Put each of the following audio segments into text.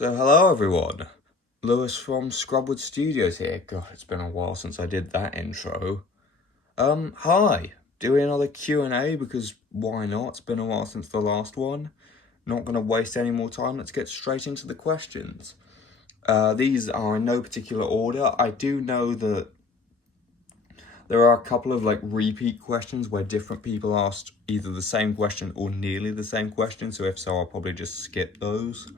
So hello everyone, Lewis from Scrubwood Studios here. God, it's been a while since I did that intro. Hi, doing another Q&A because why not? It's been a while since the last one. Not gonna waste any more time, let's get straight into the questions. These are in no particular order. I do know that there are a couple of repeat questions where different people asked either the same question or nearly the same question, so if so, I'll probably just skip those.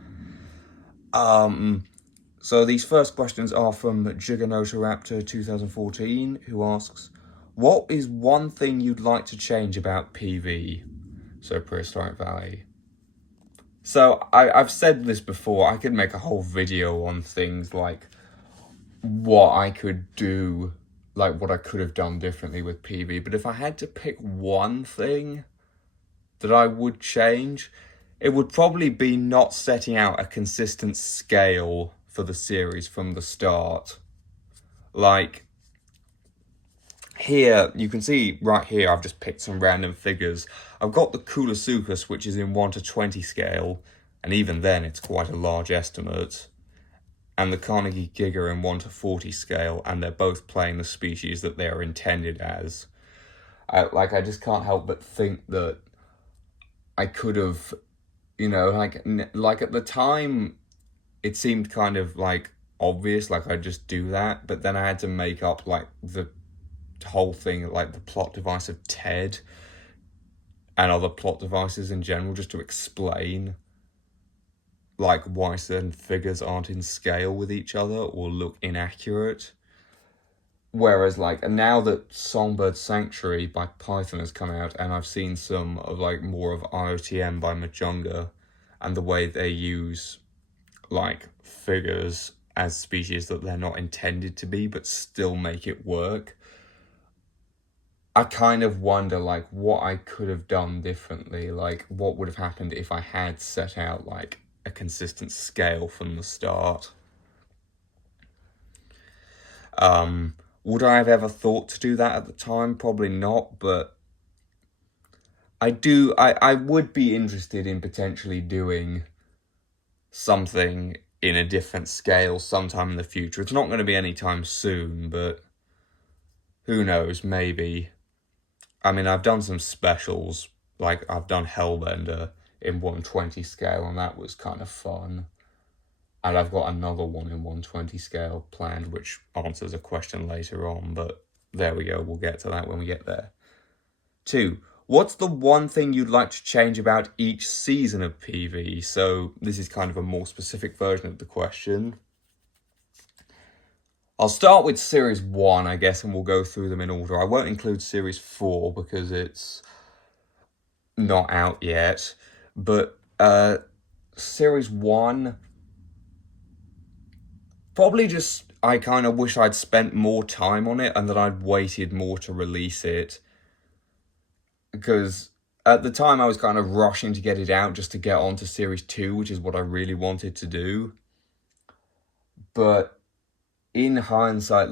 So these first questions are from Giganotoraptor 2014, who asks, what is one thing you'd like to change about PV? So Prehistoric Valley. So I've said this before, I could make a whole video on things like what I could do, like what I could have done differently with PV, but if I had to pick one thing that I would change, it would probably be not setting out a consistent scale for the series from the start. Like, here, you can see right here, I've just picked some random figures. I've got the Koolasuchus, which is in 1:20 scale, and even then it's quite a large estimate. And the Carnegie Giga in 1:40 scale, and they're both playing the species that they are intended as. I just can't help but think that I could have, like at the time, it seemed kind of obvious, I'd just do that, but then I had to make up the whole thing, the plot device of Ted and other plot devices in general, just to explain why certain figures aren't in scale with each other or look inaccurate. Whereas now that Songbird Sanctuary by Python has come out, and I've seen some of more of IOTM by Majunga, and the way they use figures as species that they're not intended to be but still make it work, I kind of wonder what I could have done differently, what would have happened if I had set out a consistent scale from the start. Would I have ever thought to do that at the time? Probably not, but I would be interested in potentially doing something in a different scale sometime in the future. It's not going to be anytime soon, but who knows, maybe. I mean, I've done some specials, I've done Hellbender in 1:20 scale, and that was kind of fun. And I've got another one in 1:20 scale planned, which answers a question later on, but there we go, we'll get to that when we get there. 2. What's the one thing you'd like to change about each season of PV? So this is kind of a more specific version of the question. I'll start with Series 1, I guess, and we'll go through them in order. I won't include Series 4 because it's not out yet, but Series 1, probably just, I kind of wish I'd spent more time on it and that I'd waited more to release it. Because at the time I was kind of rushing to get it out just to get on to Series 2, which is what I really wanted to do. But in hindsight,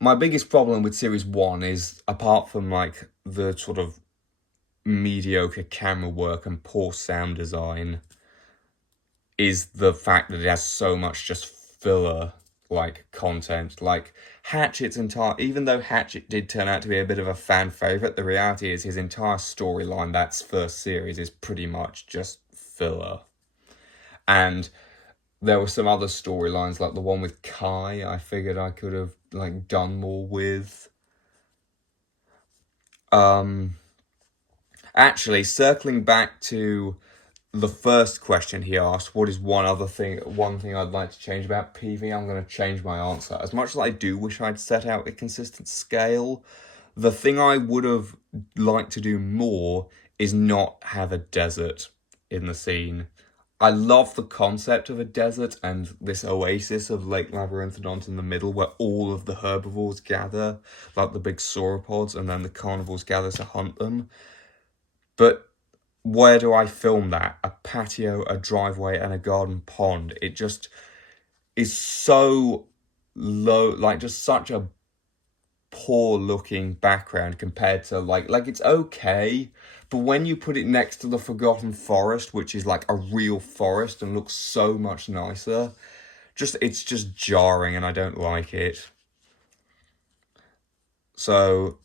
my biggest problem with Series 1 is, apart from the sort of mediocre camera work and poor sound design, is the fact that it has so much just filler content. Hatchet's even though Hatchet did turn out to be a bit of a fan favorite, the reality is his entire storyline, that's first series, is pretty much just filler. And there were some other storylines, like the one with Kai, I figured I could have done more with. Actually, circling back to the first question he asked, what is one thing I'd like to change about PV? I'm going to change my answer. As much as I do wish I'd set out a consistent scale, the thing I would have liked to do more is not have a desert in the scene. I love the concept of a desert and this oasis of Lake Labyrinthodont in the middle where all of the herbivores gather, like the big sauropods, and then the carnivores gather to hunt them. But where do I film that? A patio, a driveway, and a garden pond. It just is so low, just such a poor looking background compared to like it's okay, but when you put it next to the Forgotten Forest, which is like a real forest and looks so much nicer, it's just jarring and I don't like it. So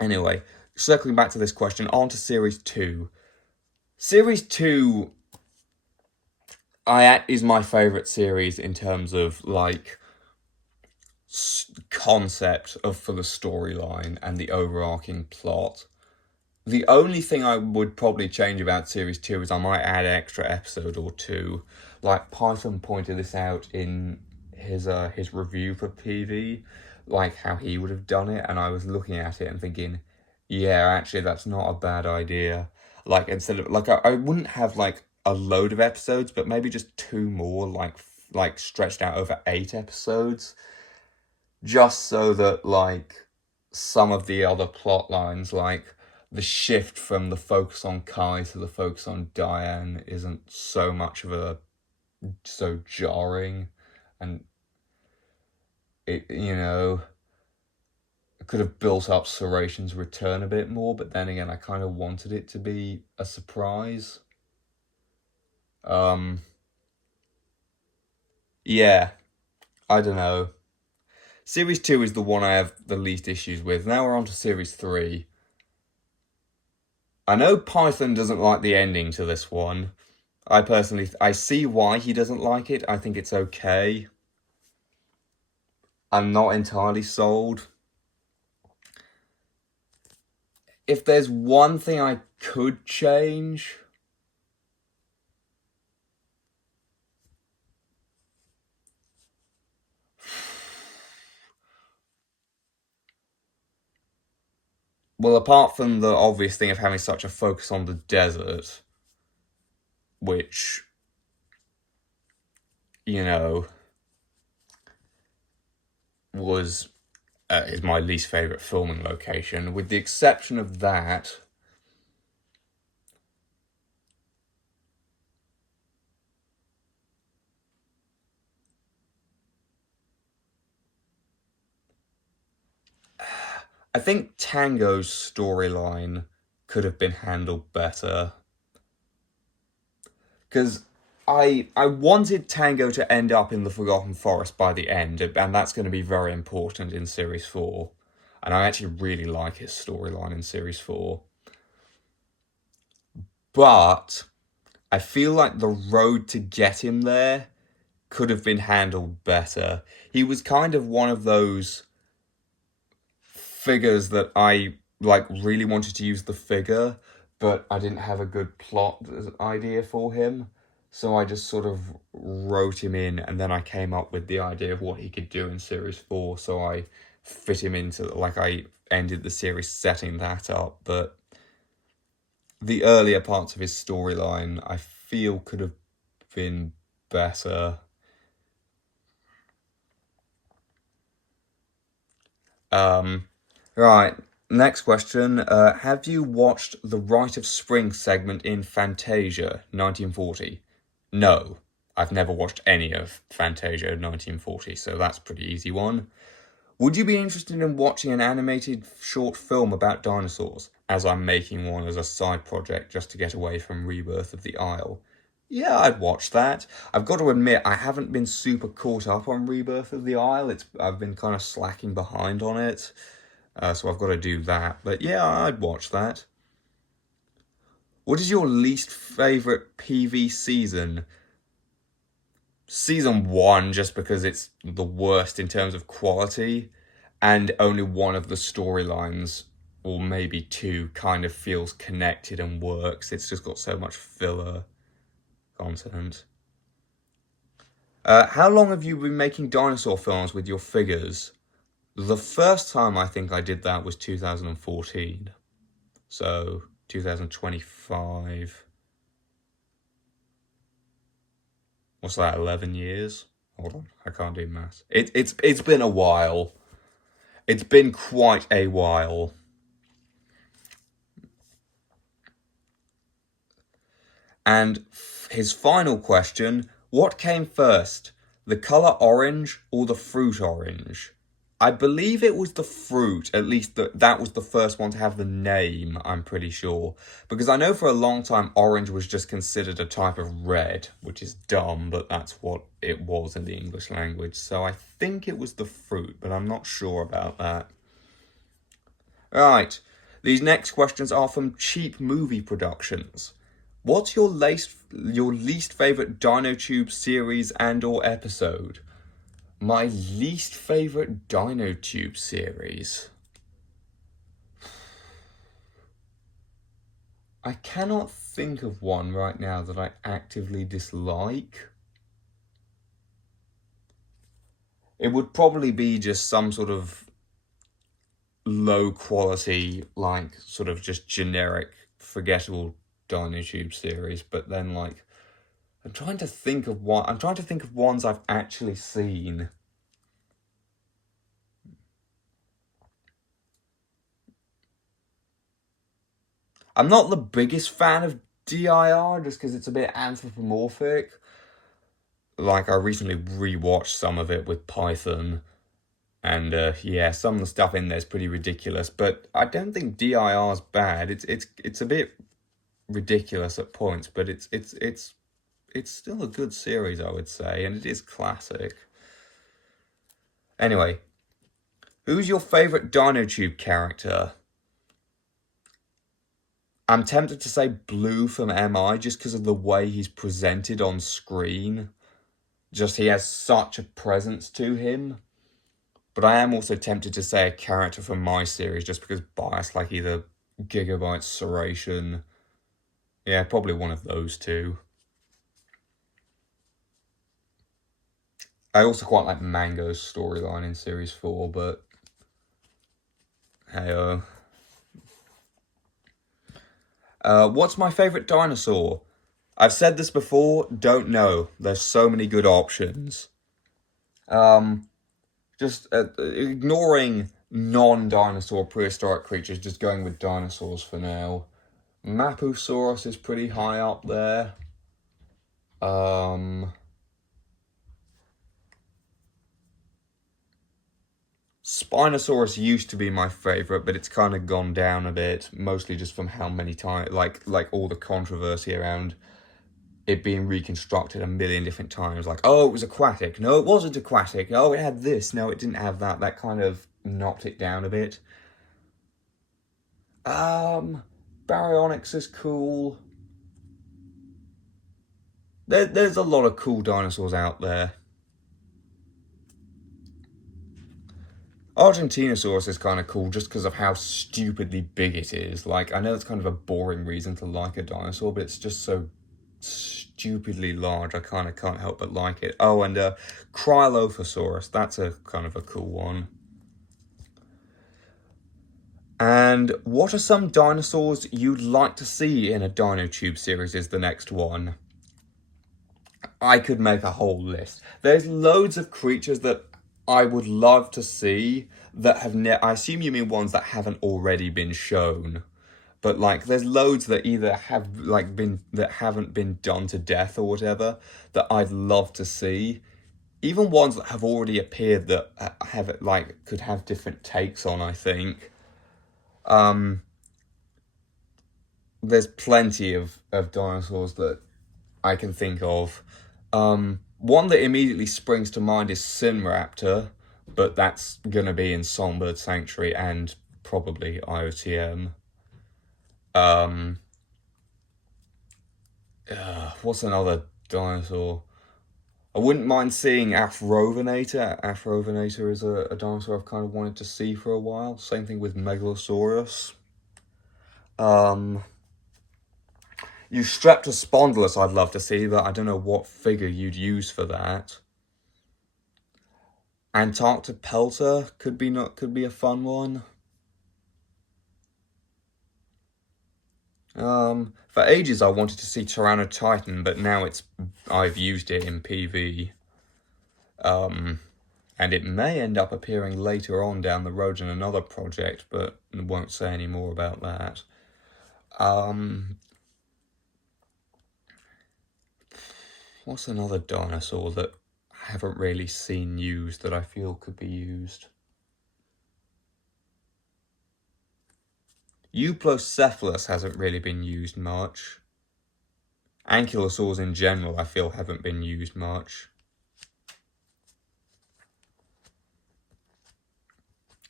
anyway, circling back to this question, on to series 2. Series 2 is my favorite series in terms of like concept for the storyline and the overarching plot. The only thing I would probably change about series 2 is I might add an extra episode or two. Like Python pointed this out in his review for PV, like how he would have done it, and I was looking at it and thinking, yeah, actually that's not a bad idea. Like instead of like I wouldn't have like a load of episodes, but maybe just 2 more, like stretched out over 8 episodes, just so that like some of the other plot lines, like the shift from the focus on Kai to the focus on Diane, isn't so much of a so jarring, and it could have built up Saration's return a bit more, but then again I kind of wanted it to be a surprise. Yeah, I don't know. Series 2 is the one I have the least issues with. Now we're on to Series 3. I know Python doesn't like the ending to this one. I see why he doesn't like it. I think it's okay. I'm not entirely sold. If there's one thing I could change, well, apart from the obvious thing of having such a focus on the desert, which, was is my least favourite filming location. With the exception of that, I think Tango's storyline could have been handled better. Because I wanted Tango to end up in the Forgotten Forest by the end, and that's going to be very important in Series 4. And I actually really like his storyline in Series 4. But I feel like the road to get him there could have been handled better. He was kind of one of those figures that I like really wanted to use the figure, but I didn't have a good plot idea for him. So I just sort of wrote him in, and then I came up with the idea of what he could do in Series 4, so I fit him into, like, I ended the series setting that up, but the earlier parts of his storyline, I feel could have been better. Right, next question. Have you watched the Rite of Spring segment in Fantasia 1940? No, I've never watched any of Fantasia 1940, so that's a pretty easy one. Would you be interested in watching an animated short film about dinosaurs, as I'm making one as a side project just to get away from Rebirth of the Isle? Yeah, I'd watch that. I've got to admit, I haven't been super caught up on Rebirth of the Isle. I've been kind of slacking behind on it, so I've got to do that. But yeah, I'd watch that. What is your least favourite PV season? Season 1, just because it's the worst in terms of quality, and only one of the storylines, or maybe 2, kind of feels connected and works. It's just got so much filler content. How long have you been making dinosaur films with your figures? The first time I think I did that was 2014. So, 2025. What's that, 11 years? Hold on, I can't do maths. It's been a while. It's been quite a while. And his final question, what came first, the colour orange or the fruit orange? I believe it was the fruit, at least that was the first one to have the name, I'm pretty sure. Because I know for a long time orange was just considered a type of red, which is dumb, but that's what it was in the English language. So I think it was the fruit, but I'm not sure about that. Right, these next questions are from Cheap Movie Productions. What's your least favourite DinoTube series and or episode? My least favourite DinoTube series. I cannot think of one right now that I actively dislike. It would probably be just some sort of low quality, like sort of just generic, forgettable DinoTube series. But then, like, I'm trying to think of ones I've actually seen. I'm not the biggest fan of DIR just because it's a bit anthropomorphic. Like, I recently rewatched some of it with Python, and yeah, some of the stuff in there is pretty ridiculous. But I don't think DIR's bad. It's a bit ridiculous at points, but it's still a good series, I would say, and it is classic. Anyway, who's your favorite DinoTube character? I'm tempted to say Blue from MI just because of the way he's presented on screen. Just he has such a presence to him. But I am also tempted to say a character from my series just because bias, like either Gigabyte, Serration. Yeah, probably one of those two. I also quite like Mango's storyline in Series 4, but hey, what's my favourite dinosaur? I've said this before, don't know. There's so many good options. Just ignoring non-dinosaur prehistoric creatures, just going with dinosaurs for now. Mapusaurus is pretty high up there. Spinosaurus used to be my favourite, but it's kind of gone down a bit, mostly just from how many times, like all the controversy around it being reconstructed a million different times. Like, oh, it was aquatic. No, it wasn't aquatic. Oh, it had this. No, it didn't have that. That kind of knocked it down a bit. Baryonyx is cool. There's a lot of cool dinosaurs out there. Argentinosaurus is kind of cool just because of how stupidly big it is. Like, I know it's kind of a boring reason to like a dinosaur, but it's just so stupidly large. I kind of can't help but like it. Oh, and Cryolophosaurus. That's a kind of a cool one. And what are some dinosaurs you'd like to see in a DinoTube series is the next one. I could make a whole list. There's loads of creatures that I would love to see that have I assume you mean ones that haven't already been shown. But like there's loads that either have like been that haven't been done to death or whatever that I'd love to see. Even ones that have already appeared that have like could have different takes on, I think. There's plenty of dinosaurs that I can think of. One that immediately springs to mind is Sinraptor, but that's gonna be in Songbird Sanctuary and probably IOTM. What's another dinosaur? I wouldn't mind seeing Afrovenator. Afrovenator is a dinosaur I've kind of wanted to see for a while. Same thing with Megalosaurus. Eustreptospondylus I'd love to see, but I don't know what figure you'd use for that. Antarctopelta could be a fun one. For ages I wanted to see Tyrannotitan, but now I've used it in PV. And it may end up appearing later on down the road in another project, but I won't say any more about that. What's another dinosaur that I haven't really seen used that I feel could be used? Euplocephalus hasn't really been used much. Ankylosaurs in general, I feel, haven't been used much.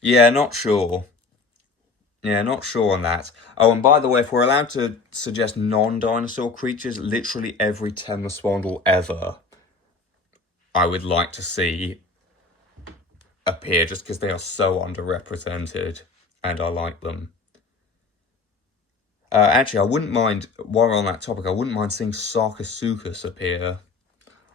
Yeah, not sure. Yeah, not sure on that. Oh, and by the way, if we're allowed to suggest non-dinosaur creatures, literally every Temnospondyl ever, I would like to see appear just because they are so underrepresented and I like them. Actually, I wouldn't mind, while we're on that topic, I wouldn't mind seeing Sarcosuchus appear.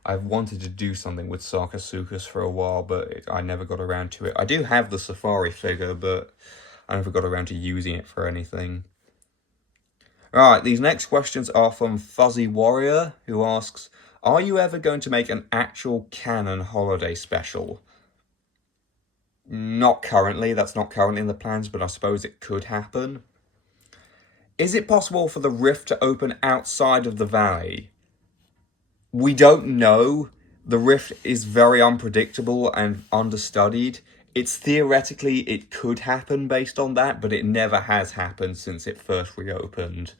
I've wanted to do something with Sarcosuchus for a while, but I never got around to it. I do have the safari figure, but I never got around to using it for anything. Alright, these next questions are from Fuzzy Warrior, who asks, are you ever going to make an actual canon holiday special? Not currently, that's not currently in the plans, but I suppose it could happen. Is it possible for the rift to open outside of the valley? We don't know. The rift is very unpredictable and understudied. It's theoretically, it could happen based on that, but it never has happened since it first reopened.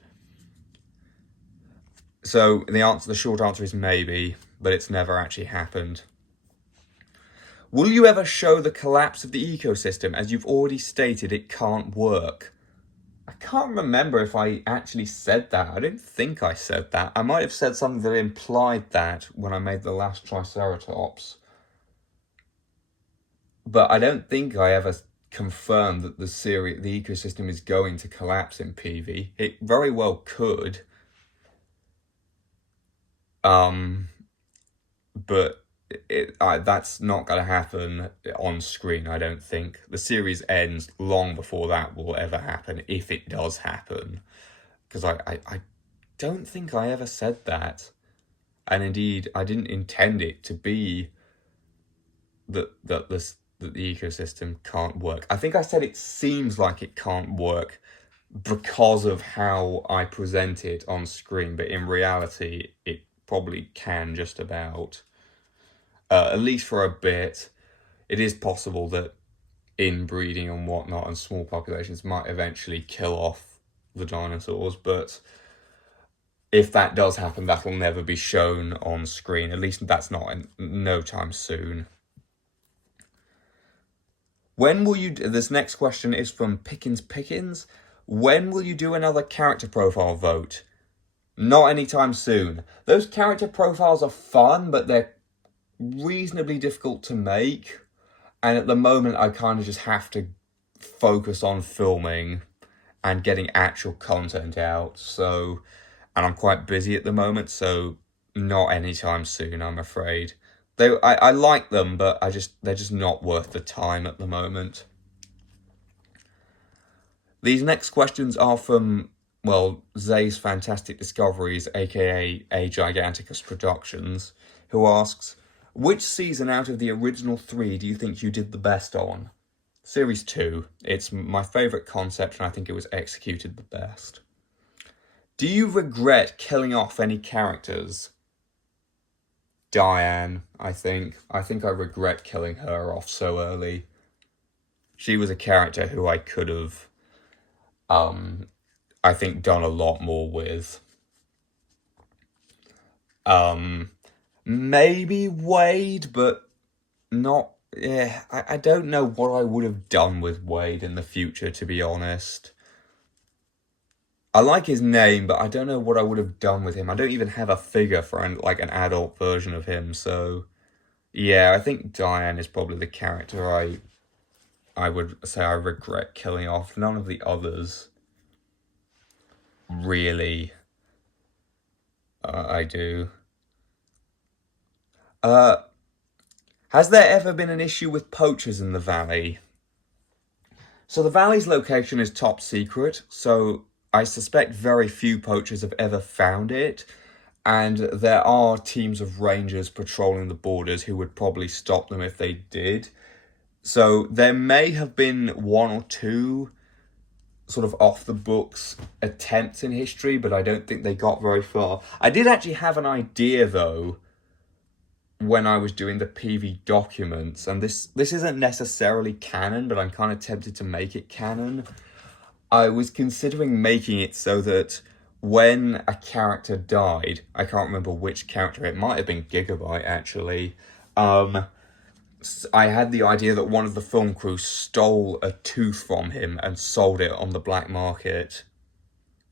So the short answer is maybe, but it's never actually happened. Will you ever show the collapse of the ecosystem? As you've already stated, it can't work. I can't remember if I actually said that. I don't think I said that. I might have said something that implied that when I made the last Triceratops. But I don't think I ever confirmed that the ecosystem is going to collapse in PV. It very well could. But that's not going to happen on screen, I don't think. The series ends long before that will ever happen, if it does happen. Because I don't think I ever said that. And indeed, I didn't intend it to be that the ecosystem can't work. I think I said it seems like it can't work because of how I present it on screen, but in reality, it probably can just about. At least for a bit. It is possible that inbreeding and whatnot and small populations might eventually kill off the dinosaurs, but if that does happen, that'll never be shown on screen. At least that's not in no time soon. When will you... This next question is from Pickens. When will you do another character profile vote? Not anytime soon. Those character profiles are fun, but they're reasonably difficult to make. And at the moment, I kind of just have to focus on filming and getting actual content out. So, and I'm quite busy at the moment, so not anytime soon, I'm afraid. I like them, but they're just not worth the time at the moment. These next questions are from, well, Zay's Fantastic Discoveries, aka A Giganticus Productions, who asks, which season out of the original 3 do you think you did the best on? Series 2. It's my favourite concept and I think it was executed the best. Do you regret killing off any characters? Diane, I think. I think I regret killing her off so early. She was a character who I could have, I think, done a lot more with. Maybe Wade, but not... Yeah, I don't know what I would have done with Wade in the future, to be honest. I like his name, but I don't know what I would have done with him. I don't even have a figure for an adult version of him, so... Yeah, I think Diane is probably the character I would say I regret killing off. None of the others really I do. Has there ever been an issue with poachers in the valley? So the valley's location is top secret, so I suspect very few poachers have ever found it, and there are teams of rangers patrolling the borders who would probably stop them if they did. So there may have been 1 or 2 sort of off-the-books attempts in history, but I don't think they got very far. I did actually have an idea, though, when I was doing the PV documents, and this isn't necessarily canon, but I'm kind of tempted to make it canon. I was considering making it so that when a character died, I can't remember which character, it might have been Gigabyte actually, I had the idea that one of the film crew stole a tooth from him and sold it on the black market.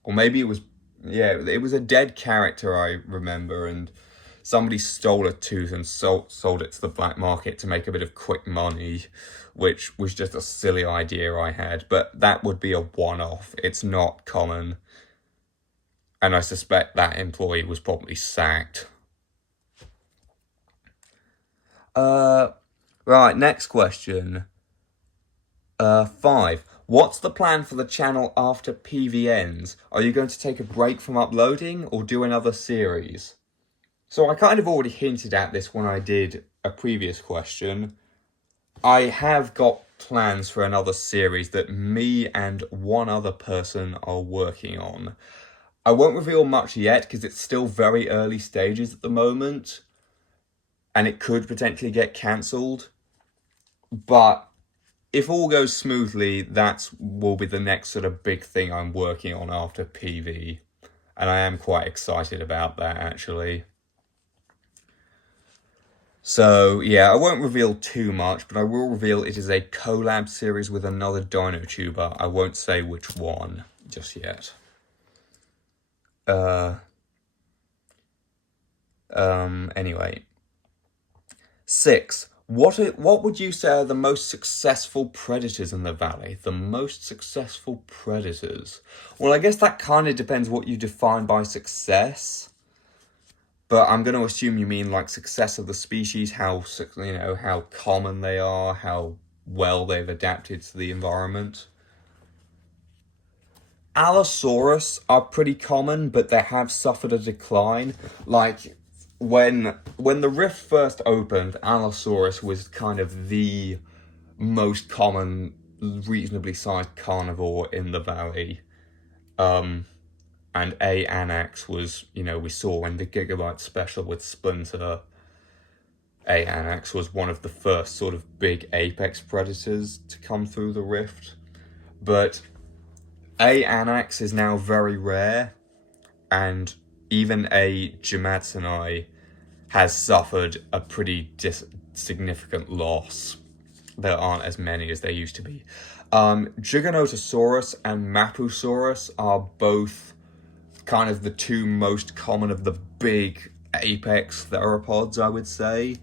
Or maybe it was, yeah, it was a dead character, I remember, and somebody stole a tooth and sold it to the black market to make a bit of quick money, which was just a silly idea I had. But that would be a one-off. It's not common. And I suspect that employee was probably sacked. Right, next question. 5. What's the plan for the channel after PV ends? Are you going to take a break from uploading or do another series? So I kind of already hinted at this when I did a previous question. I have got plans for another series that me and one other person are working on. I won't reveal much yet because it's still very early stages at the moment, and it could potentially get cancelled. But if all goes smoothly, that will be the next sort of big thing I'm working on after PV. And I am quite excited about that, actually. So, yeah, I won't reveal too much, but I will reveal it is a collab series with another DinoTuber. I won't say which one just yet. Anyway. 6. What would you say are the most successful predators in the valley? The most successful predators? Well, I guess that kind of depends what you define by success. But I'm going to assume you mean like success of the species, how common they are, how well they've adapted to the environment. Allosaurus are pretty common, but they have suffered a decline. Like when the rift first opened, Allosaurus was kind of the most common, reasonably sized carnivore in the valley. And A. anax was, we saw in the Gigabyte special with Splinter, A. anax was one of the first sort of big apex predators to come through the rift. But A. anax is now very rare, and even A. Jamatsuni has suffered a pretty significant loss. There aren't as many as there used to be. Giganotosaurus and Mapusaurus are both kind of the two most common of the big apex theropods, I would say.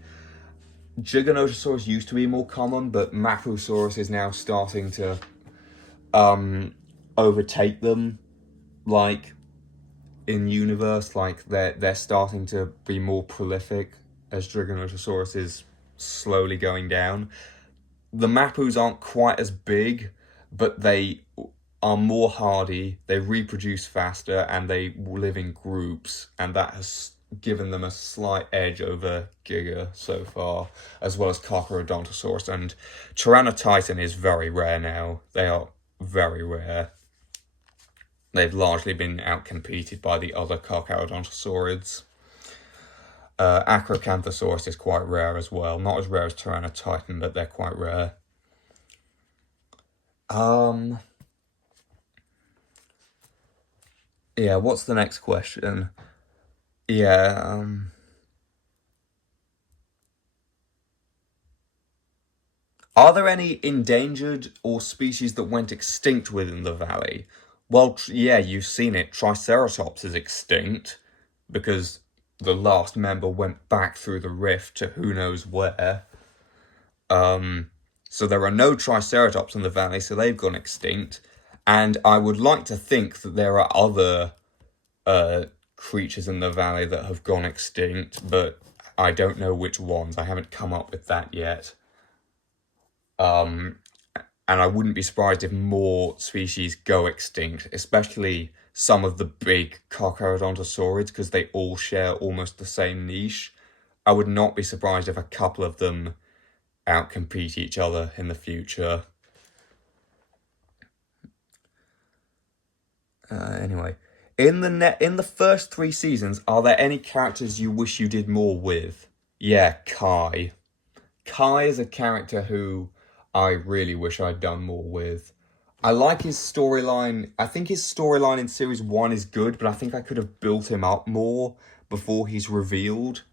Giganotosaurus used to be more common, but Mapusaurus is now starting to overtake them, like in universe. Like they're starting to be more prolific as Giganotosaurus is slowly going down. The Mapus aren't quite as big, but they are more hardy, they reproduce faster, and they live in groups, and that has given them a slight edge over Giga so far, as well as Carcharodontosaurus. And Tyrannotitan is very rare now. They are very rare. They've largely been outcompeted by the other Carcharodontosaurids. Acrocanthosaurus is quite rare as well. Not as rare as Tyrannotitan, but they're quite rare. Yeah, what's the next question? Yeah, Are there any endangered or species that went extinct within the valley? Well, yeah, you've seen it. Triceratops is extinct because the last member went back through the rift to who knows where. So there are no Triceratops in the valley, so they've gone extinct. And I would like to think that there are other creatures in the valley that have gone extinct, but I don't know which ones. I haven't come up with that yet. And I wouldn't be surprised if more species go extinct, especially some of the big Carcharodontosaurids, because they all share almost the same niche. I would not be surprised if a couple of them outcompete each other in the future. Anyway, in the first 3 seasons, are there any characters you wish you did more with? Yeah, Kai. Kai is a character who I really wish I'd done more with. I like his storyline. I think his storyline in series 1 is good, but I think I could have built him up more before he's revealed.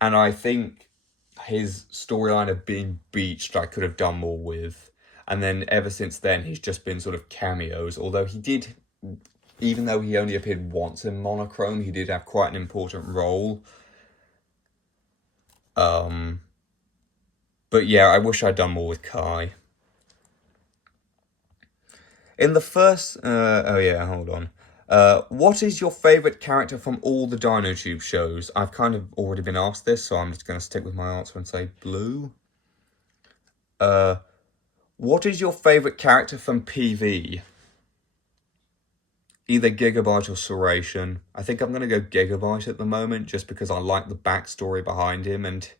And I think his storyline of being beached, I could have done more with. And then ever since then, he's just been sort of cameos. Although he did, even though he only appeared once in Monochrome, he did have quite an important role. But yeah, I wish I'd done more with Kai. In the first, oh yeah, hold on. What is your favourite character from all the DinoTube shows? I've kind of already been asked this, so I'm just going to stick with my answer and say Blue. What is your favourite character from PV? Either Gigabyte or Suration. I think I'm going to go Gigabyte at the moment, just because I like the backstory behind him and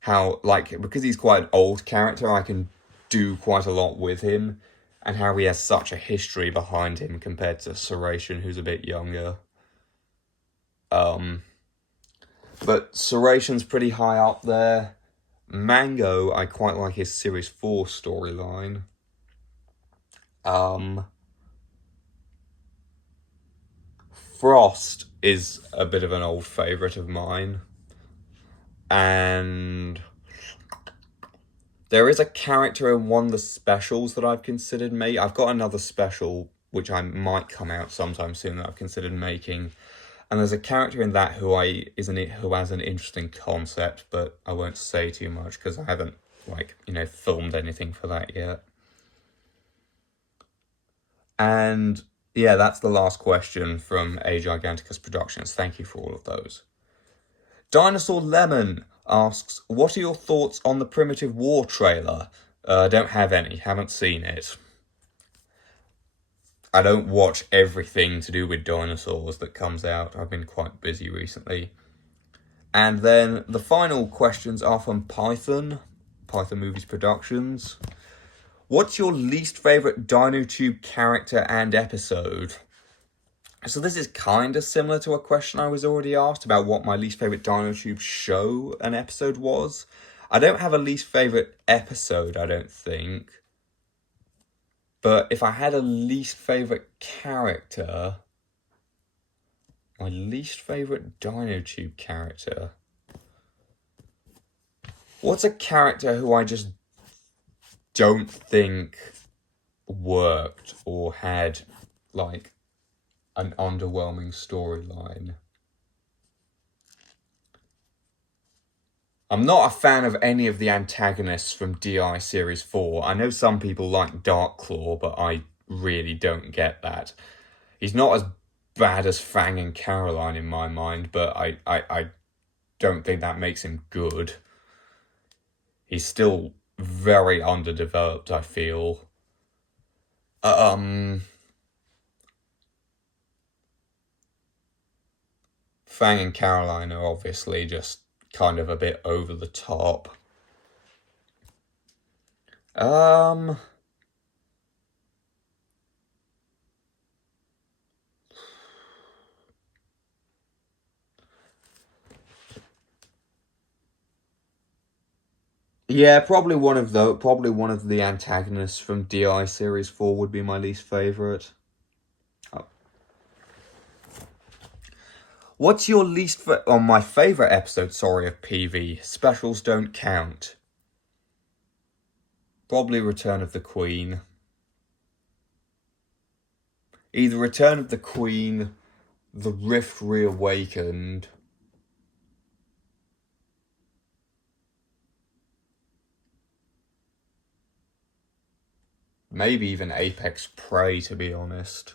how, like, because he's quite an old character, I can do quite a lot with him. And how he has such a history behind him compared to Suration, who's a bit younger. But Suration's pretty high up there. Mango, I quite like his Series 4 storyline. Frost is a bit of an old favourite of mine. And there is a character in one of the specials that I've considered making. I've got another special, which I might come out sometime soon, that I've considered making. And there's a character in that who has an interesting concept, but I won't say too much because I haven't, filmed anything for that yet. And yeah, that's the last question from A Giganticus Productions. Thank you for all of those. Dinosaur Lemon asks, what are your thoughts on the Primitive War trailer? Don't have any, haven't seen it. I don't watch everything to do with dinosaurs that comes out. I've been quite busy recently. And then the final questions are from Python Movies Productions. What's your least favourite DinoTube character and episode? So this is kind of similar to a question I was already asked about what my least favourite DinoTube show and episode was. I don't have a least favourite episode, I don't think. But if I had a least favourite character, my least favourite DinoTube character. What's a character who I just don't think worked or had, like, an underwhelming storyline? I'm not a fan of any of the antagonists from DI Series 4. I know some people like Darkclaw, but I really don't get that. He's not as bad as Fang and Caroline in my mind, but I don't think that makes him good. He's still very underdeveloped, I feel. Fang and Caroline are obviously just kind of a bit over the top. Yeah, probably one of the antagonists from DI Series 4 would be my least favourite. What's your least my favourite episode, of PV? Specials don't count. Probably Return of the Queen. Either Return of the Queen, The Rift Reawakened, maybe even Apex Prey, to be honest.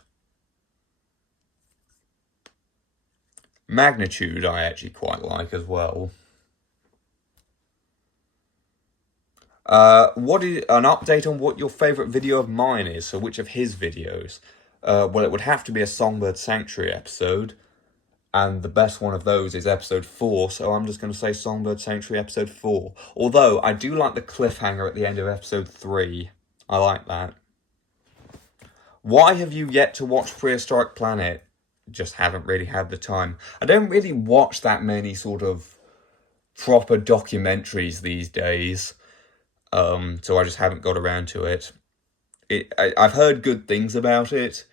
Magnitude I actually quite like as well. What is an update on what your favourite video of mine is? So which of his videos? Well, it would have to be a Songbird Sanctuary episode. And the best one of those is episode 4, so I'm just going to say Songbird Sanctuary episode 4. Although, I do like the cliffhanger at the end of episode 3. I like that. Why have you yet to watch Prehistoric Planet? Just haven't really had the time. I don't really watch that many sort of proper documentaries these days. So I just haven't got around to it. I've heard good things about it.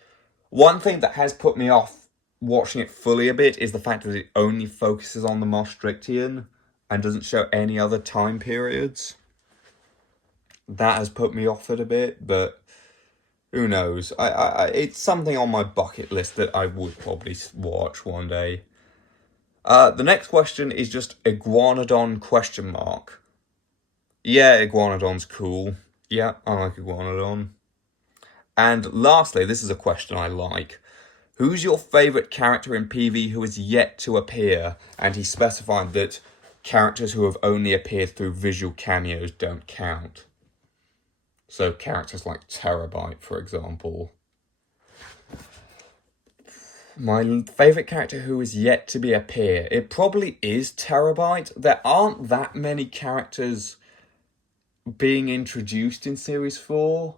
One thing that has put me off watching it fully a bit is the fact that it only focuses on the Maastrichtian and doesn't show any other time periods. That has put me off it a bit, but who knows? It's something on my bucket list that I would probably watch one day. The next question is just Iguanodon question mark. Yeah, Iguanodon's cool. Yeah, I like Iguanodon. And lastly, this is a question I like. Who's your favourite character in PV who has yet to appear? And he specified that characters who have only appeared through visual cameos don't count. So characters like Terabyte, for example. My favourite character who is yet to appear, it probably is Terabyte. There aren't that many characters being introduced in Series 4.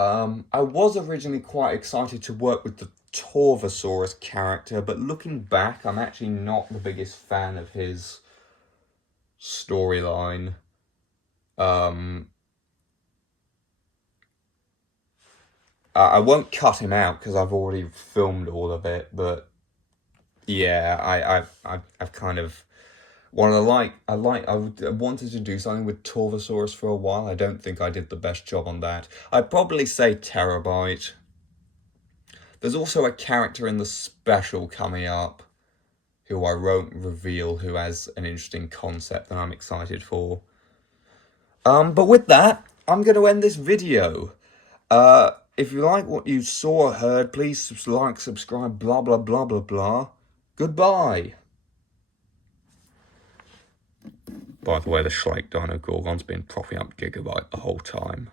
I was originally quite excited to work with the Torvosaurus character, but looking back, I'm actually not the biggest fan of his storyline. I won't cut him out because I've already filmed all of it, but yeah, I've kind of I wanted to do something with Torvosaurus for a while. I don't think I did the best job on that. I'd probably say Terabyte. There's also a character in the special coming up who I won't reveal, who has an interesting concept that I'm excited for. But with that, I'm going to end this video. If you like what you saw or heard, please like, subscribe, blah, blah, blah, blah, blah. Goodbye. By the way, the Schleich Dino Gorgon's been propping up Gigabyte the whole time.